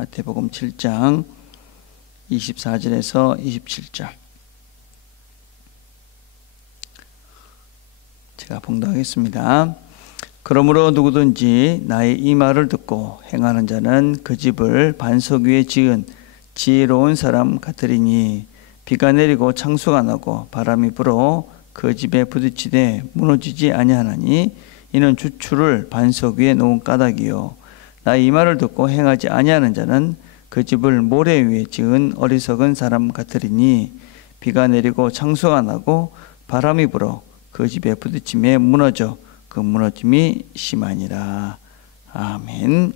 마태복음 7장 24절에서 27절 제가 봉독하겠습니다. 그러므로 누구든지 나의 이 말을 듣고 행하는 자는 그 집을 반석 위에 지은 지혜로운 사람 같으리니 비가 내리고 창수가 나고 바람이 불어 그 집에 부딪히되 무너지지 아니하나니 이는 주추를 반석 위에 놓은 까닭이요 나의 이 말을 듣고 행하지 아니하는 자는 그 집을 모래 위에 지은 어리석은 사람 같으리니 비가 내리고 창수가 나고 바람이 불어 그 집에 부딪힘에 무너져 그 무너짐이 심하니라. 아멘.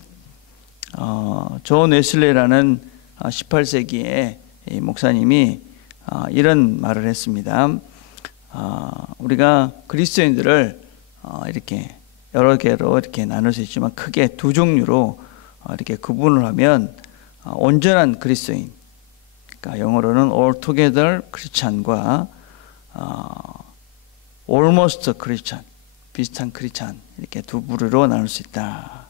존 웨슬레라는 18세기의 목사님이 이런 말을 했습니다. 우리가 그리스도인들을 이렇게 여러 개로 이렇게 나눌 수 있지만 크게 두 종류로 이렇게 구분을 하면 온전한 그리스도인, 그러니까 영어로는 altogether Christian과 almost Christian, 비슷한 크리스찬 이렇게 두 부류로 나눌 수 있다.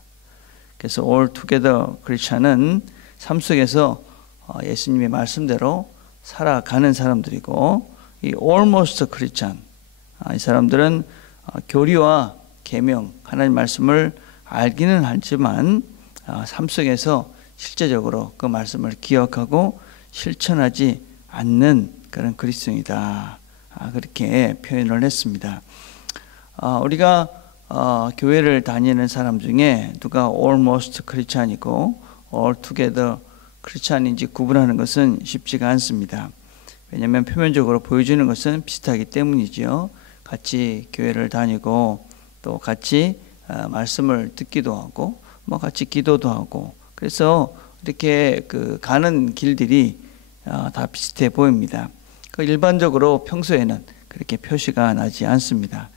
그래서 altogether Christian은 삶 속에서 예수님의 말씀대로 살아가는 사람들이고, 이 almost Christian, 이 사람들은 교리와 계명, 하나님 말씀을 알기는 하지만 삶 속에서 실제적으로 그 말씀을 기억하고 실천하지 않는 그런 그리스도인이다. 그렇게 표현을 했습니다. 우리가 교회를 다니는 사람 중에 누가 almost Christian이고 altogether Christian인지 구분하는 것은 쉽지가 않습니다. 왜냐하면 표면적으로 보여주는 것은 비슷하기 때문이죠. 같이 교회를 다니고 또 같이 말씀을 듣기도 하고 같이 기도도 하고, 그래서 이렇게 가는 길들이 다 비슷해 보입니다. 일반적으로 평소에는 그렇게 표시가 나지 않습니다.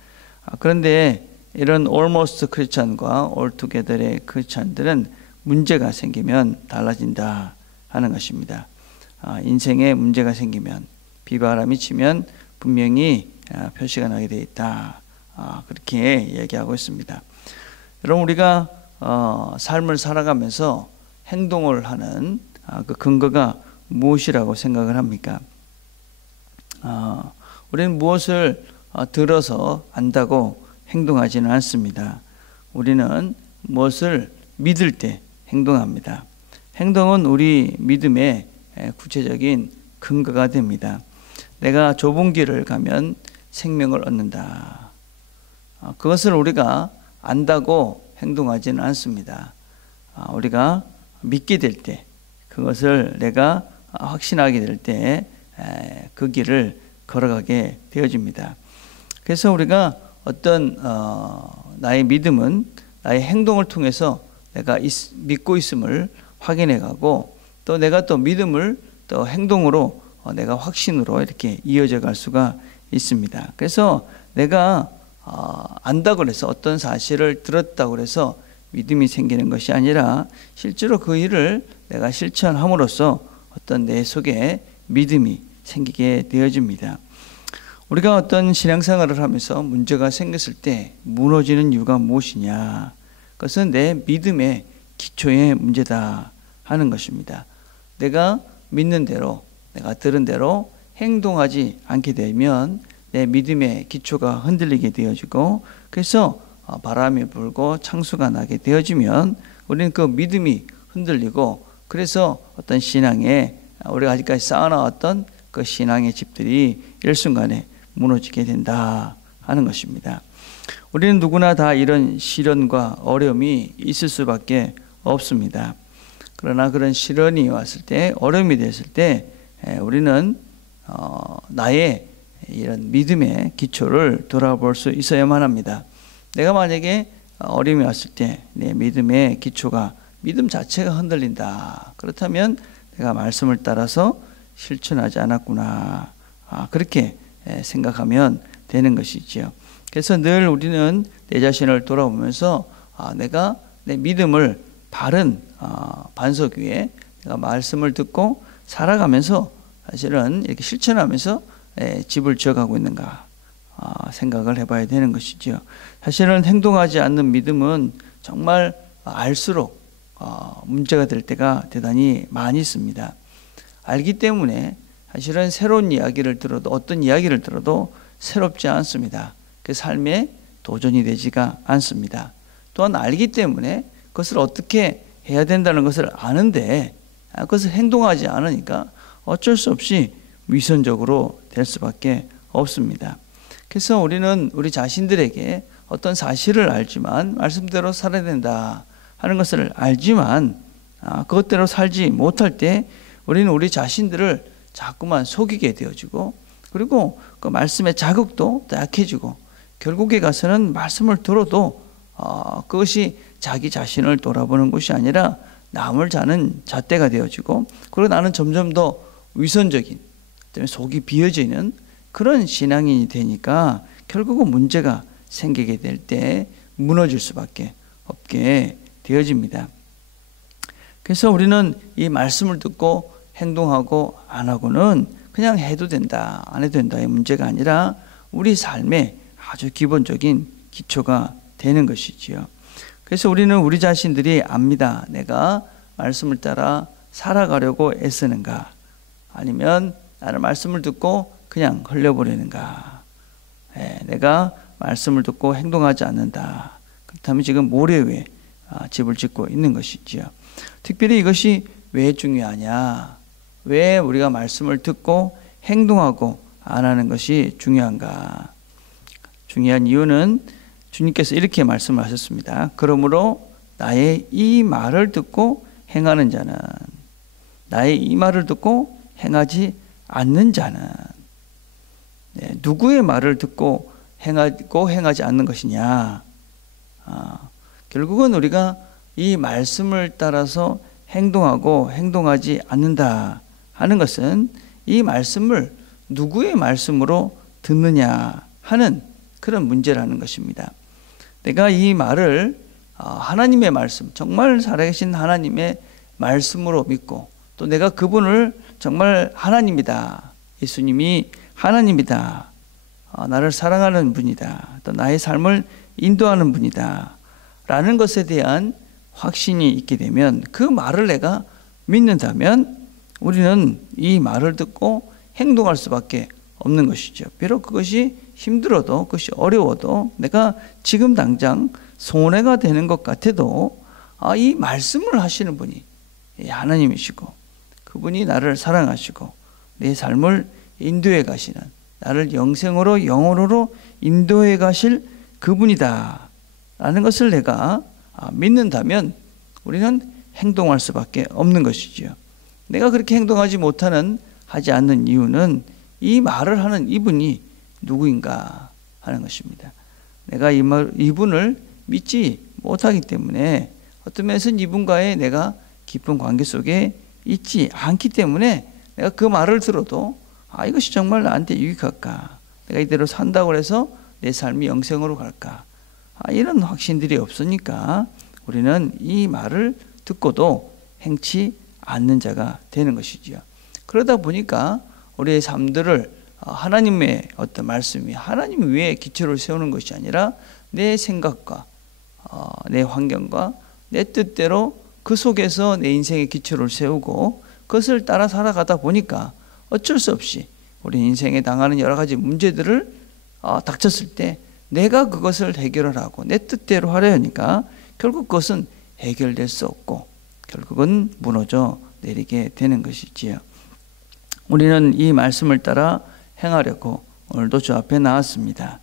그런데 이런 almost 크리스찬과 altogether의 크리스찬들은 문제가 생기면 달라진다 하는 것입니다. 인생에 문제가 생기면, 비바람이 치면 분명히 표시가 나게 되어 있다. 그렇게 얘기하고 있습니다. 여러분, 우리가 삶을 살아가면서 행동을 하는 그 근거가 무엇이라고 생각을 합니까? 우리는 무엇을 들어서 안다고 행동하지는 않습니다. 우리는 무엇을 믿을 때 행동합니다. 행동은 우리 믿음의 구체적인 근거가 됩니다. 내가 좁은 길을 가면 생명을 얻는다. 그것을 우리가 안다고 행동하지는 않습니다. 우리가 믿게 될 때, 그것을 내가 확신하게 될 때 그 길을 걸어가게 되어집니다. 그래서 우리가 어떤 나의 믿음은 나의 행동을 통해서 내가 믿고 있음을 확인해 가고, 또 내가 또 믿음을 또 행동으로 내가 확신으로 이렇게 이어져 갈 수가 있습니다. 그래서 내가 안다고 해서, 어떤 사실을 들었다고 해서 믿음이 생기는 것이 아니라 실제로 그 일을 내가 실천함으로써 어떤 내 속에 믿음이 생기게 되어집니다. 우리가 어떤 신앙생활을 하면서 문제가 생겼을 때 무너지는 이유가 무엇이냐? 그것은 내 믿음의 기초의 문제다 하는 것입니다. 내가 믿는 대로, 내가 들은 대로 행동하지 않게 되면 내 믿음의 기초가 흔들리게 되어지고, 그래서 바람이 불고 창수가 나게 되어지면 우리는 그 믿음이 흔들리고, 그래서 어떤 신앙에 우리가 아직까지 쌓아놨던 그 신앙의 집들이 일순간에 무너지게 된다 하는 것입니다. 우리는 누구나 다 이런 시련과 어려움이 있을 수밖에 없습니다. 그러나 그런 시련이 왔을 때, 어려움이 됐을 때 우리는 나의 이런 믿음의 기초를 돌아볼 수 있어야만 합니다. 내가 만약에 어려움이 왔을 때 내 믿음의 기초가, 믿음 자체가 흔들린다, 그렇다면 내가 말씀을 따라서 실천하지 않았구나, 그렇게 생각하면 되는 것이지요. 그래서 늘 우리는 내 자신을 돌아보면서 내가 내 믿음을 바른 반석 위에 내가 말씀을 듣고 살아가면서 사실은 이렇게 실천하면서 집을 지어가고 있는가 생각을 해봐야 되는 것이죠. 사실은 행동하지 않는 믿음은 정말 알수록 문제가 될 때가 대단히 많이 있습니다. 알기 때문에 사실은 새로운 이야기를 들어도 어떤 이야기를 들어도 새롭지 않습니다. 그 삶에 도전이 되지가 않습니다. 또한 알기 때문에 그것을 어떻게 해야 된다는 것을 아는데 그것을 행동하지 않으니까 어쩔 수 없이 위선적으로 될 수밖에 없습니다. 그래서 우리는 우리 자신들에게 어떤 사실을 알지만 말씀대로 살아야 된다 하는 것을 알지만 그것대로 살지 못할 때 우리는 우리 자신들을 자꾸만 속이게 되어지고 그리고 그 말씀의 자극도 약해지고 결국에 가서는 말씀을 들어도 그것이 자기 자신을 돌아보는 것이 아니라 남을 자는 잣대가 되어지고 그리고 나는 점점 더 위선적인 때문에 속이 비어지는 그런 신앙인이 되니까 결국은 문제가 생기게 될 때 무너질 수밖에 없게 되어집니다. 그래서 우리는 이 말씀을 듣고 행동하고 안 하고는 그냥 해도 된다, 안 해도 된다의 문제가 아니라 우리 삶의 아주 기본적인 기초가 되는 것이지요. 그래서 우리는 우리 자신들이 압니다. 내가 말씀을 따라 살아가려고 애쓰는가 아니면 나는 말씀을 듣고 그냥 흘려버리는가. 내가 말씀을 듣고 행동하지 않는다. 그렇다면 지금 모래 위에 집을 짓고 있는 것이지요. 특별히 이것이 왜 중요하냐? 왜 우리가 말씀을 듣고 행동하고 안 하는 것이 중요한가? 중요한 이유는 주님께서 이렇게 말씀하셨습니다. 그러므로 나의 이 말을 듣고 행하는 자는 나의 이 말을 듣고 행하지 않는 자는 누구의 말을 듣고 행하고 행하지 않는 것이냐? 결국은 우리가 이 말씀을 따라서 행동하고 행동하지 않는다 하는 것은 이 말씀을 누구의 말씀으로 듣느냐 하는 그런 문제라는 것입니다. 내가 이 말을 하나님의 말씀, 정말 살아계신 하나님의 말씀으로 믿고 또 내가 그분을 정말 하나님이다. 예수님이 하나님이다. 나를 사랑하는 분이다. 또 나의 삶을 인도하는 분이다. 라는 것에 대한 확신이 있게 되면 그 말을 내가 믿는다면 우리는 이 말을 듣고 행동할 수밖에 없는 것이죠. 비록 그것이 힘들어도 그것이 어려워도 내가 지금 당장 손해가 되는 것 같아도 이 말씀을 하시는 분이 하나님이시고 그분이 나를 사랑하시고 내 삶을 인도해 가시는 나를 영생으로 영원으로 인도해 가실 그분이다 라는 것을 내가 믿는다면 우리는 행동할 수밖에 없는 것이지요. 내가 그렇게 행동하지 못하는 하지 않는 이유는 이 말을 하는 이분이 누구인가 하는 것입니다. 내가 이분을 믿지 못하기 때문에 어떤 면에서는 이분과의 내가 깊은 관계 속에 있지 않기 때문에 내가 그 말을 들어도 이것이 정말 나한테 유익할까? 내가 이대로 산다고 해서 내 삶이 영생으로 갈까? 이런 확신들이 없으니까 우리는 이 말을 듣고도 행치 않는 자가 되는 것이지요. 그러다 보니까 우리의 삶들을 하나님의 어떤 말씀이 하나님 위에 기초를 세우는 것이 아니라 내 생각과 내 환경과 내 뜻대로 그 속에서 내 인생의 기초를 세우고 그것을 따라 살아가다 보니까 어쩔 수 없이 우리 인생에 당하는 여러 가지 문제들을 닥쳤을 때 내가 그것을 해결을 하고 내 뜻대로 하려 하니까 결국 그것은 해결될 수 없고 결국은 무너져 내리게 되는 것이지요. 우리는 이 말씀을 따라 행하려고 오늘도 주 앞에 나왔습니다.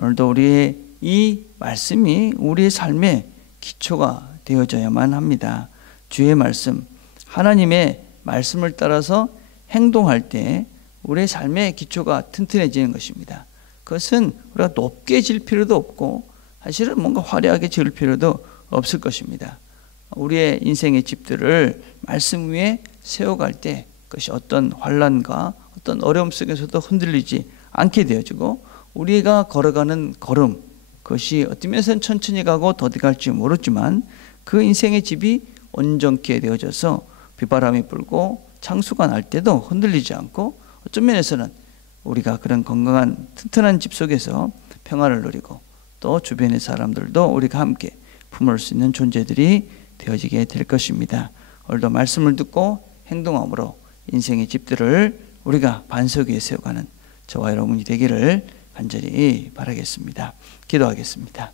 오늘도 우리의 이 말씀이 우리의 삶의 기초가 되어져야만 합니다. 주의 말씀, 하나님의 말씀을 따라서 행동할 때 우리의 삶의 기초가 튼튼해지는 것입니다. 그것은 우리가 높게 질 필요도 없고 사실은 뭔가 화려하게 지을 필요도 없을 것입니다. 우리의 인생의 집들을 말씀 위에 세워갈 때 그것이 어떤 환난과 어떤 어려움 속에서도 흔들리지 않게 되어지고 우리가 걸어가는 걸음 그것이 어떤 면에서는 천천히 가고 더디 갈지 모르지만 그 인생의 집이 온전케 되어져서 비바람이 불고 창수가 날 때도 흔들리지 않고 어떤 면에서는 우리가 그런 건강한 튼튼한 집 속에서 평화를 누리고 또 주변의 사람들도 우리가 함께 품을 수 있는 존재들이 되어지게 될 것입니다. 오늘도 말씀을 듣고 행동함으로 인생의 집들을 우리가 반석 위에 세워가는 저와 여러분이 되기를 간절히 바라겠습니다. 기도하겠습니다.